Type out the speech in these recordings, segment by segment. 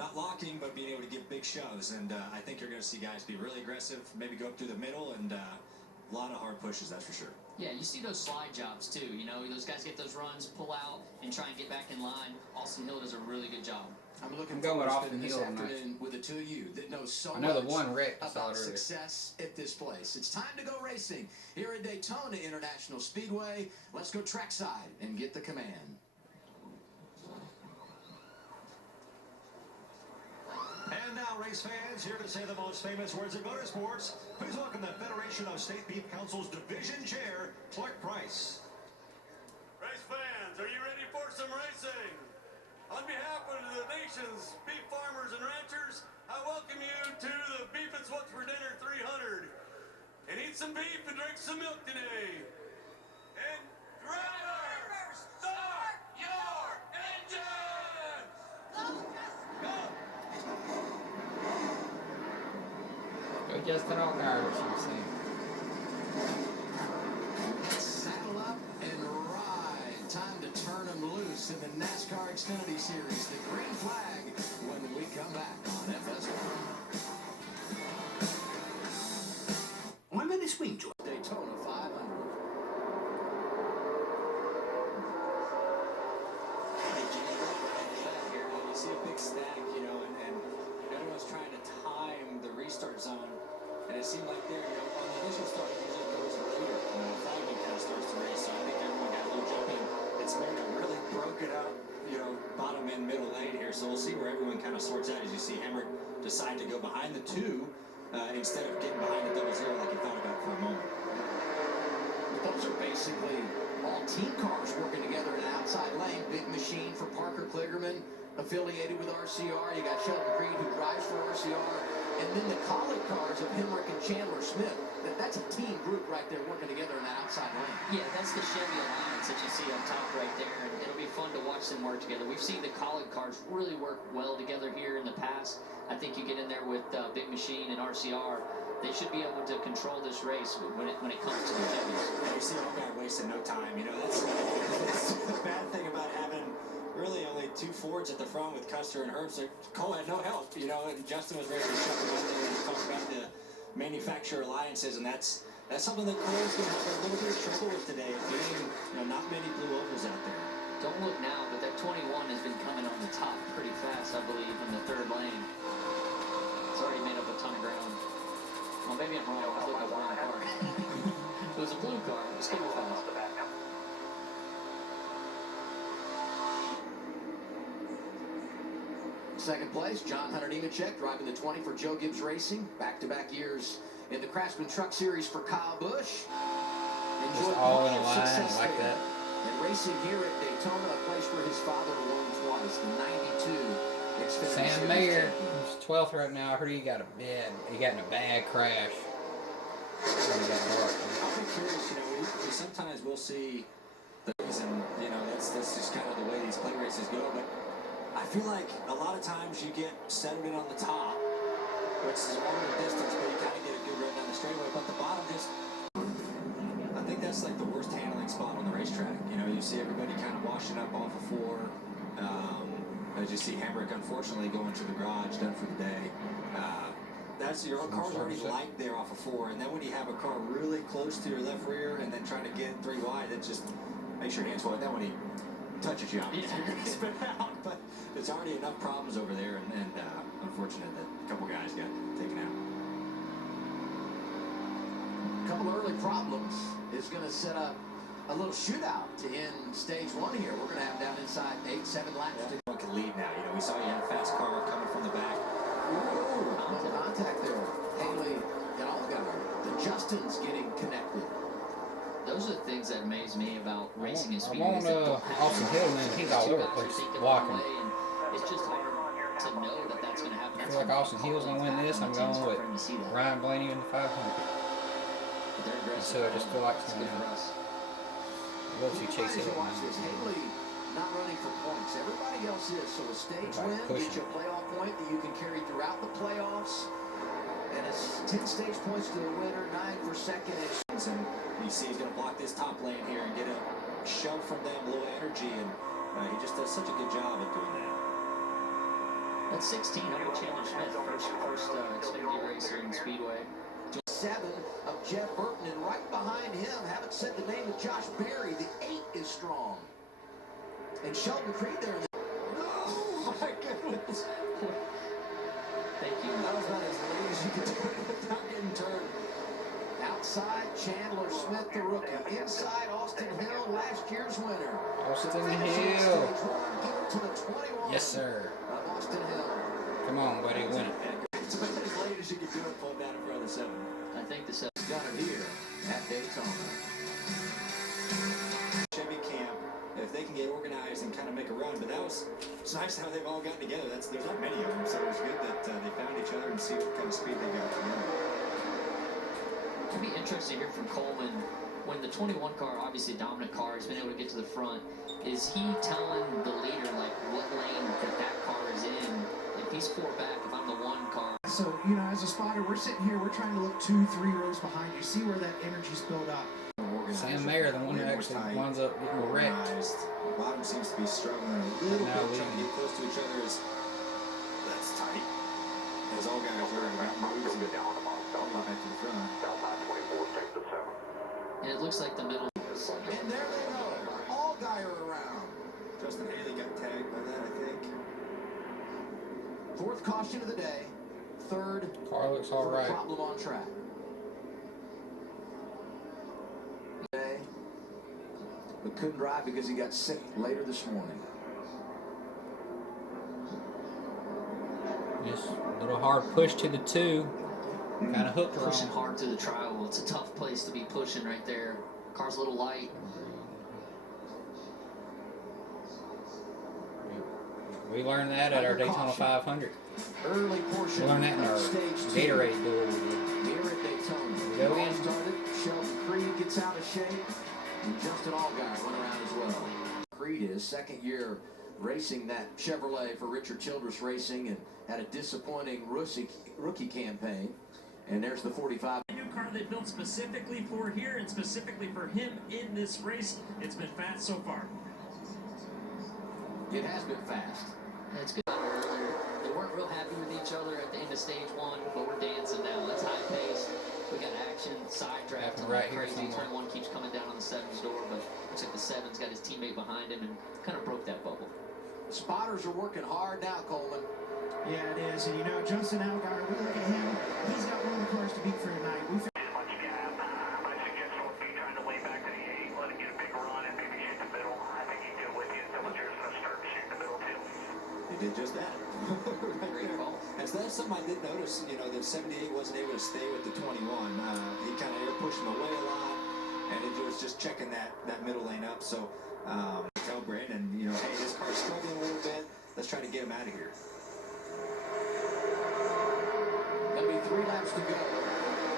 not locking, but being able to give big shoves. And I think you're going to see guys be really aggressive, maybe go up through the middle, and a lot of hard pushes, that's for sure. Yeah, you see those slide jobs too. You know, those guys get those runs, pull out, and try and get back in line. Austin Hill does a really good job. I'm looking forward to spending this afternoon with the two of you that know so much about success at this place. It's time to go racing here at Daytona International Speedway. Let's go trackside and get the command. And now, race fans, here to say the most famous words in motorsports, please welcome the Federation of State Beef Council's Division Chair, Clark Price. Race fans, are you ready for some racing? On behalf of the nation's beef farmers and ranchers, I welcome you to the Beef and What's for Dinner 300. And eat some beef and drink some milk today. And drivers, start your engines! Go! Go Justin Allgaier, I'm saying. Saddle up and ride. Time to turn them loose in the NASCAR Xfinity Series. The green flag when we come back on FS1. I'm in this swing to Daytona 500. You see a big stack, you know, and everyone's trying to time the restart zone. And it seemed like there, you know, on the initial start, it usually goes later. The flagging kind of starts to race, so I think everyone got a little jumping. It's really broke it up, you know, bottom and middle lane here. So we'll see where everyone kind of sorts out as you see Hemrick decide to go behind the two instead of getting behind the double zero like he thought about for a moment. Those are basically all team cars working together in an outside lane. Big machine for Parker Kligerman, affiliated with RCR. You got Sheldon Creed, who drives for RCR. And then the colleague cars of Hemrick and Chandler Smith. That's a team group right there working together in that outside lane. Yeah, that's the Chevy Alliance that you see up top right there. And it'll be fun to watch them work together. We've seen the colleague cars really work well together here in the past. I think you get in there with Big Machine and RCR. They should be able to control this race when it comes to the Chevys. And you see Allgaier wasting no time. You know, that's the bad thing about having really only two Fords at the front with Custer and Herbst. Cole had no help, you know, and Justin was ready to shut him out there and talk about the manufacturer alliances, and that's something that Cole's going to have a little bit of trouble with today. Getting, you know, not many blue ovals out there. Don't look now, but that 21 has been coming on the top pretty fast, I believe, in the third lane. It's already made up a ton of ground. Well, maybe I'm wrong. I looked up wrong car. It was a blue car. It was coming fast. Second place, John Hunter Nemechek driving the 20 for Joe Gibbs Racing. Back-to-back years in the Craftsman Truck Series for Kyle Busch. Just all in a line like that. And racing here at Daytona, a place where his father won twice, the 92 Xfinity Sam Mayer, he's 12th right now. I heard he got in a bad crash. I'll be curious, you know, we sometimes we'll see those, and you know, that's just kind of the way these plate races go, but I feel like a lot of times you get centered in on the top, which is a longer distance, but you kind of get a good run down the straightaway, but the bottom just, I think that's like the worst handling spot on the racetrack. You know, you see everybody kind of washing up off of four. As you see Hemrick, unfortunately, going to the garage, done for the day. That's your car's already light there off of four, and then when you have a car really close to your left rear and then trying to get three wide, it just makes your hands full. And then when he touches you, you're going to spin out. But there's already enough problems over there, and unfortunate that a couple guys got taken out. A couple early problems is going to set up a little shootout to end stage one here. We're going to have down inside 8-7 laps. One can lead now. You know, we saw you had a fast car coming from the back. Ooh, contact there. Haley and Allgaier. The Justins getting connected. Those are the things that amaze me about racing and speed. I'm on Austin Hill, man. He's all over the place walking. It's just hard to know that that's going to happen. I feel like Austin Hill's going to win this. I'm going with Ryan Blaney in the 500. So I just feel like it's going to happen. We'll see Chase Hill. Haley not running for points. Everybody else is. So a stage win gets you a playoff point that you can carry throughout the playoffs. And it's 10 stage points to the winner, 9 for second. And you see he's going to block this top lane here and get a shove from them, low energy. And he just does such a good job at doing that. That's 16. How about Chandler Smith, first Xfinity race here in Speedway? 7 of Jeff Burton, and right behind him, haven't said the name of Josh Berry. The 8 is strong. And Sheldon Creed there. Oh my goodness. Thank you. That was about as late as you could do it without getting turned. Outside, Chandler Smith, the rookie. Inside, Austin Hill, last year's winner. Austin Hill. To the 21. Yes, sir. Of Austin Hill. Come on, buddy, win it. It's about as late as you could do it, pulled down in front of the 7. I think the 7. Done it here at Daytona. Chevy camp, if they can get organized and kind of make a run, but it's nice how they've all gotten together. There's not many of them, so it's good that they found each other and see what kind of speed they got together. It'd be interesting to hear from Coleman when the 21 car, obviously a dominant car, has been able to get to the front. Is he telling the leader like what lane that car is in? If he's 4 back, if I'm the 1 car. So, you know, as a spotter, we're sitting here, we're trying to look 2-3 rows behind you, see where that energy's built up. Sam Mayer, the one that actually winds up getting wrecked. The bottom seems to be struggling a little bit, trying to get close to each other. That's tight. As all guys are about moves and back to the front. And it looks like the middle. And there they go. All guy are around. Justin Haley got tagged by that, I think. 4th caution of the day. 3rd Car looks all right. problem on track. But couldn't drive because he got sick later this morning. Just a little hard push to the 2. Kind of hooked Pushing wrong. hard to the tri-oval. It's a tough place to be pushing right there. Car's a little light. We learned that at our Daytona 500. Early portion We learned that in our stage 2. Gatorade duel. Here at Daytona. Go All in. started. Sheldon Creed gets out of shape. And Justin Allgaier went around as well. Creed is 2nd year racing that Chevrolet for Richard Childress Racing and had a disappointing rookie campaign. And there's the 45. A new car they built specifically for here and specifically for him in this race. It's been fast so far. It has been fast. It's good. Earlier, they weren't real happy with each other at the end of stage 1, but we're dancing now. That's high pace. We got action, side draft, Right here crazy. somewhere. Turn 1 keeps coming down on the 7's door, but looks like the 7's got his teammate behind him and kind of broke that bubble. Spotters are working hard now, Coleman. Yeah, it is. And you know, Justin Allgaier, we look at him, he's got one of the cars to beat for tonight. We Much gap. I suggest we'll be trying to lay back to the 8, let it get a big run, and maybe shoot the middle. I think he did with you. Dillinger's going to start shooting the middle, too. He did just that. Right Great there. call. And so that's something I did notice, you know, that 78 wasn't able to stay with the 21. He kind of air pushed him away a lot, and it was just checking that middle lane up. So tell Brandon, you know, hey, this car's struggling a little bit. Let's try to get him out of here. Gonna be 3 laps to go.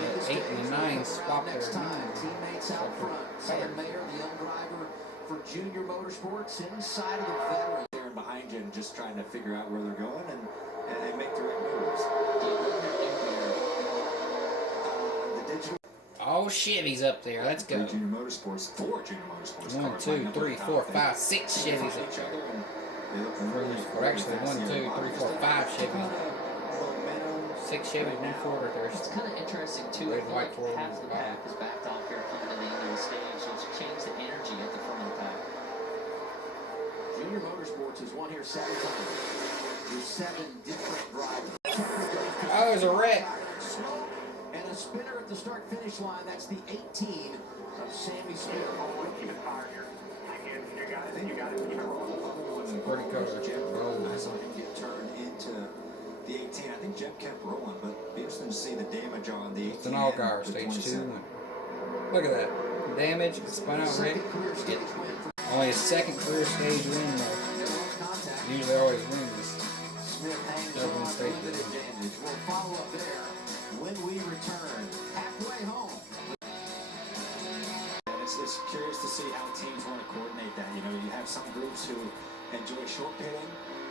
Yeah, 8 and 9 spot there. Next time, teammates out front. Sam Mayer, the young driver for Junior Motorsports, inside of the veteran. There and behind you and just trying to figure out where they're going and make the right moves. The digital. Oh, Chevy's up there. Let's go. 4 Junior Motorsports. 1, 2, 3, 4, 5, 6 Chevys up each there. other and they look really Or actually, 1, 2, 3, 4, 5 Chevys. 6 Chevys, 1 Ford right there. It's kind of interesting, too. Red, I feel white, like Ford, half the white. pack is backed off here coming to the end of the stage, so it's changed the energy at the front of the pack. Junior Motorsports has won here 7 times. With 7 different drivers. Oh, there's a wreck. And a spinner at the start-finish line. That's the 18 of Sammy Smith. I think you got it. Pretty cool. I saw him get turned into the 18. I think Jeff kept rolling, but it'd be interesting to see the damage on the 18. It's an Allgaier and the stage 2. 27. Look at that. Damage, spun out ready. Only his 2nd career stage win, though. Usually always wins. Smith hangs Double on stage to a bit win. advantage. We'll follow up there when we return. Halfway home. It's curious to see how teams want to coordinate that. You know, you have some groups who enjoy short pitting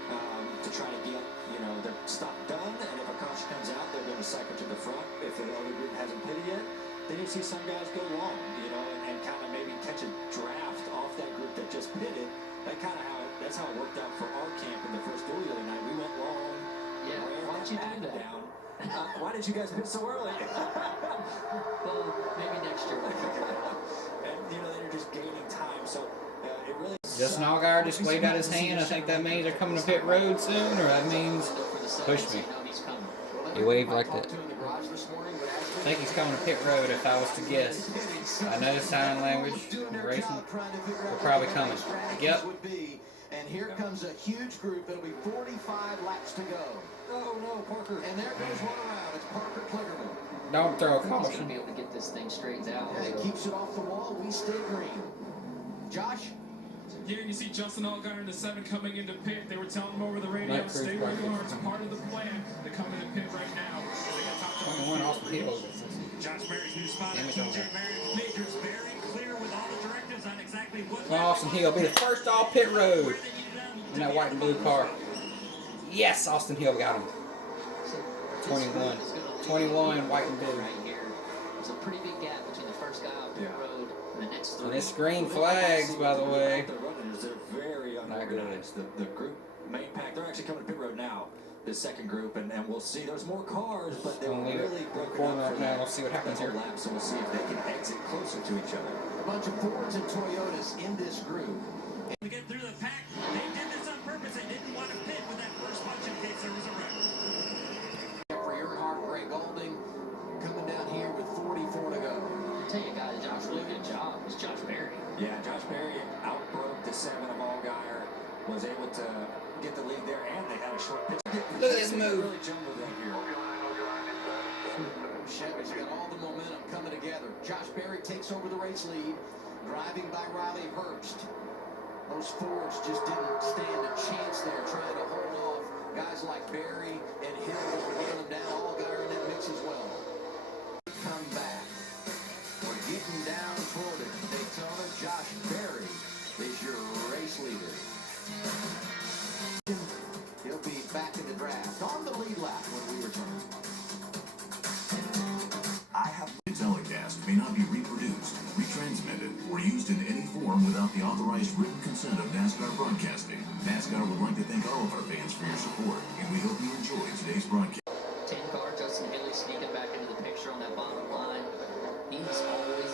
to try to get, you know, their stuff done. And if a caution comes out, they're going to cycle to the front. If the other group hasn't pitted yet, then you see some guys go long, you know, and kind of maybe catch a draft off that group that just pitted. That's how it worked out for our camp in the first duel the other night. We went long. did you do that? Down. Why did you guys pit so early? Well, maybe next year. And you know, then you're just gaining time. So it really. Justin Allgaier just waved out his hand. I think that means they're coming to pit road soon, or that means push me. He waved like that. I think he's coming to pit road if I was to guess. I know sign language in racing. They're probably coming. Yep. And here comes a huge group. It'll be 45 laps to go. Oh no, Parker. And there goes one around. It's Parker Kligerman. Don't throw a He's going to caution. be able to get this thing straightened out. Yeah, he keeps it off the wall. We stay green. Josh? Here you see Justin Allgaier in the 7 coming into pit. They were telling him over the radio, Night stay cruise where you parking. are. It's part of the plan to come into pit right now. They got top 21 Austin Hill. Josh Berry's new spot. Damage on TJ that. Berry Majors very clear with all the directives on exactly what. Well, Austin Hill be the first off pit road in that white and blue car. Yes, Austin Hill got him. 21. 21, white and blue. Right here. There's a pretty big gap between the first guy on pit road and the next 3. And it's green flags, by the way. The runners, they're very unorganized. The group main pack, they're actually coming to pit road now. The second group, and we'll see. There's more cars, but they were really broken corner up up for now. that We'll see what happens here. lap, so we'll see if they can exit closer to each other. A bunch of Fords and Toyotas in this group. To get through the pack, they did this on purpose. They didn't want to pit with that first bunch in case there was a wreck. Jeffrey Earnhardt, Ray Golding coming down here with 44 to go. I'll tell you a guy that did a really good job was Josh Berry. Yeah, Josh Berry outbroke the 7 of Allgaier, was able to get the lead there, and they had a short pitch. Look at this move. Really jumbled up here. Chevy's got all the momentum coming together. Josh Berry takes over the race lead, driving by Riley Herbst. Those Fords just didn't stand a chance there, trying to hold off guys like Berry and Hill that were running them down. Allgaier in that mix as well. Come back. We're getting down toward it. Daytona. Josh Berry is your race leader. He'll be back in the draft on the lead lap when we return. The telecast may not be reproduced, retransmitted, or used in any form without the authorized written consent of NASCAR Broadcasting. NASCAR would like to thank all of our fans for your support, and we hope you enjoyed today's broadcast. 10 car, Justin Haley sneaking back into the picture on that bottom line. He's always